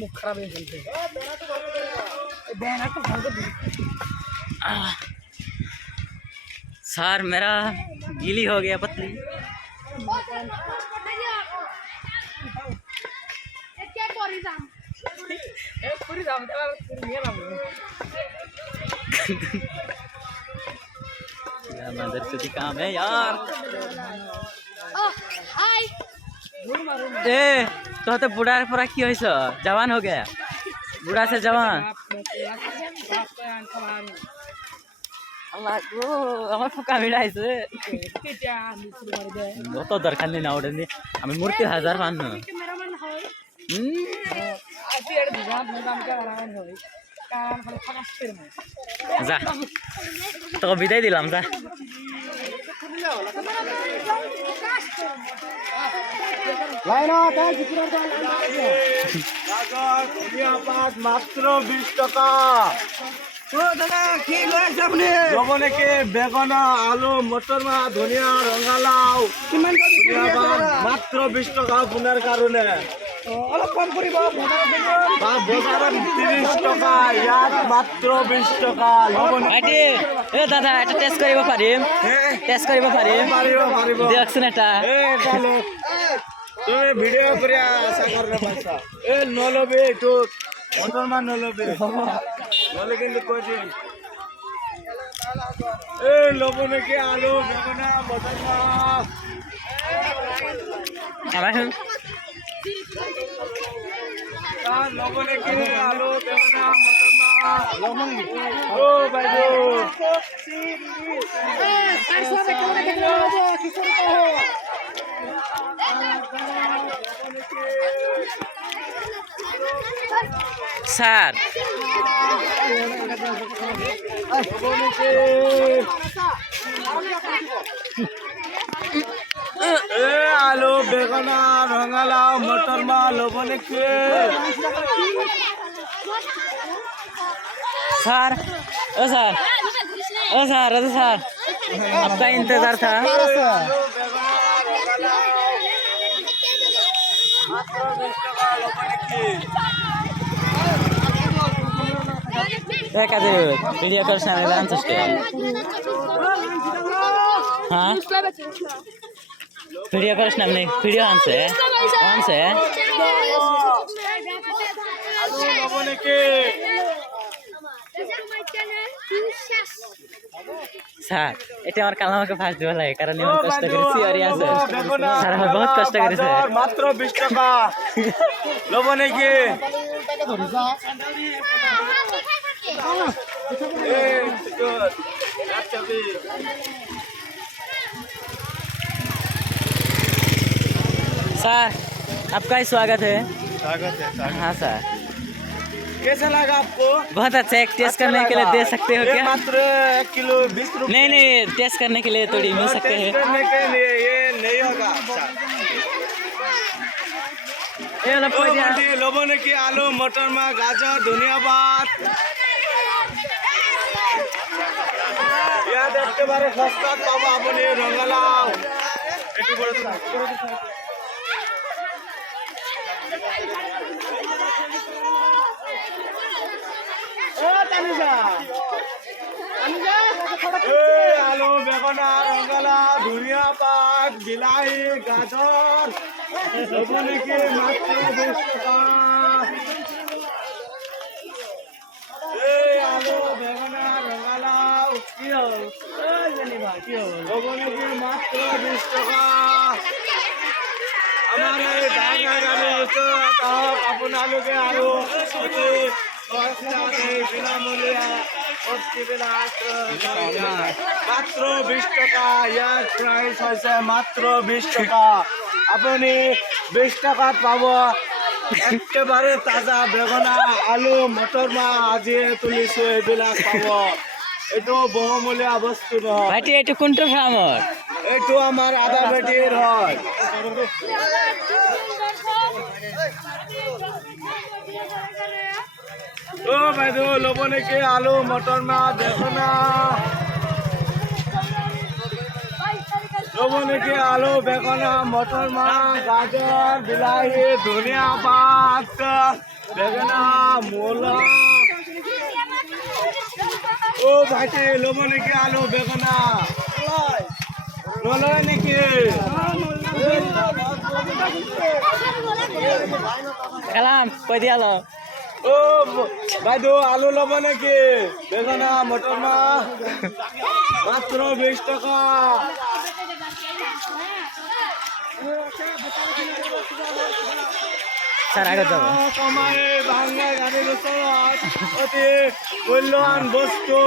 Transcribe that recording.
मुख खराब है चलते बैनर तो सर मेरा गीली हो गया पतली। मदर चोदी काम है यार। ए तो बुढ़ा पूरा की होइस जवान हो गया बुढ़ा से जवान। আমার ফুকা মিলাইছে কত দরকার নেই না ওটা নিয়ে আমি মূর্তি হাজার মান যা তোকে বিদায় দিলাম যা। মাত্র 20 টাকা। লবণে বেগনা আলু মটর মাহ ধনিয়া রঙালাও মাত্র 20 টাকা গুণের কারণে অলপ কম কৰিব বজাৰত 30 টাকা ইয়াত মাত্ৰ 20 টাকা। লবণ এ দাদা এটা টেস্ট কৰিব পাৰিম দিয়কচোন এটা তুমি ভিডিও কৰি আশা কৰিব পাইছা এ নলবে এইটো মটৰ মাহ নলবে নলে কিন্তু কৈ দিম এ লবণে কি আলু বেগুনা মটর মাহ লবণে কি আলু বেগুনা মটর মাহ ও বাইদেউ স্যার আলু বেগুনা রঙালাও মটর মাহ লবণে কি सर ओ सर आपका इंतजार था। वीडियो कर हाँ वीडियो कर वीडियो आनसे স্যার এটা আমার কালামাকে ফার্স্ট দেওয়া লাগে কারণ এমন কষ্ট করেছি আর আছে স্যার আমার বহুত কষ্ট করেছে মাত্র 20 টাকা লবণে কি सर आपका ही स्वागत है। हाँ सर कैसा लगा आपको? बहुत अच्छा है। टेस्ट करने के लिए दे सकते हो क्या? मात्र 1 किलो 20 रुपये। नहीं टेस्ट करने के लिए थोड़ी मिल सकते हैं। करने के लिए ये नहीं होगा। लवण की आलू मटर में गाजर धनिया पात ইয়াত একেবারে সস্তাত পাব আপুনি ৰঙালাও এটু বড় আলু বেগুনা রঙালাও ধনিয়া পাত বিলাহী গাজর লবণে কি মাত্র 20 টাকা। আলু বেগুনা রঙালাও কি হল লবণে কি মাত্র 20 টাকা। আমার এই ঢাকা গানে আপোনালোকে আৰু বিনামূলীয়া মাত্র 20 টাকা। ইয়ার প্রাইস হয়েছে মাত্র 20 টাকা। আপনি 20 টাকাত পাব একেবারে তাজা বেগুনা আলু মটর মাহ আজি তুলিছো এইবিলাক পাব। এইটো বহুমূলীয়া বস্তু নহয় ভাইটি। এইটো কোনটো ফাৰ্মৰ? এইটো আমাৰ আদা বেটিৰ হয়। ও বাইদেউ ল'ব নেকি আলু মটৰ মাহ বেগুনা ল'ব নেকি আলু বেগুনা মটৰ মাহ গাজৰ বিলাহী ধনিয়া পাত বেগুনা মূলা ও ভাইটি লোব নাকি আলু বেগুনা নলয় নাকি কালাম কই দিয়ালো ও বাইদু আলু লব নাকি বেগুনা মটর না মাত্র 20 টাকা স্যার আগে যাবো কমায় বাংলা গাড়ির অতি মূল্যবান বস্তু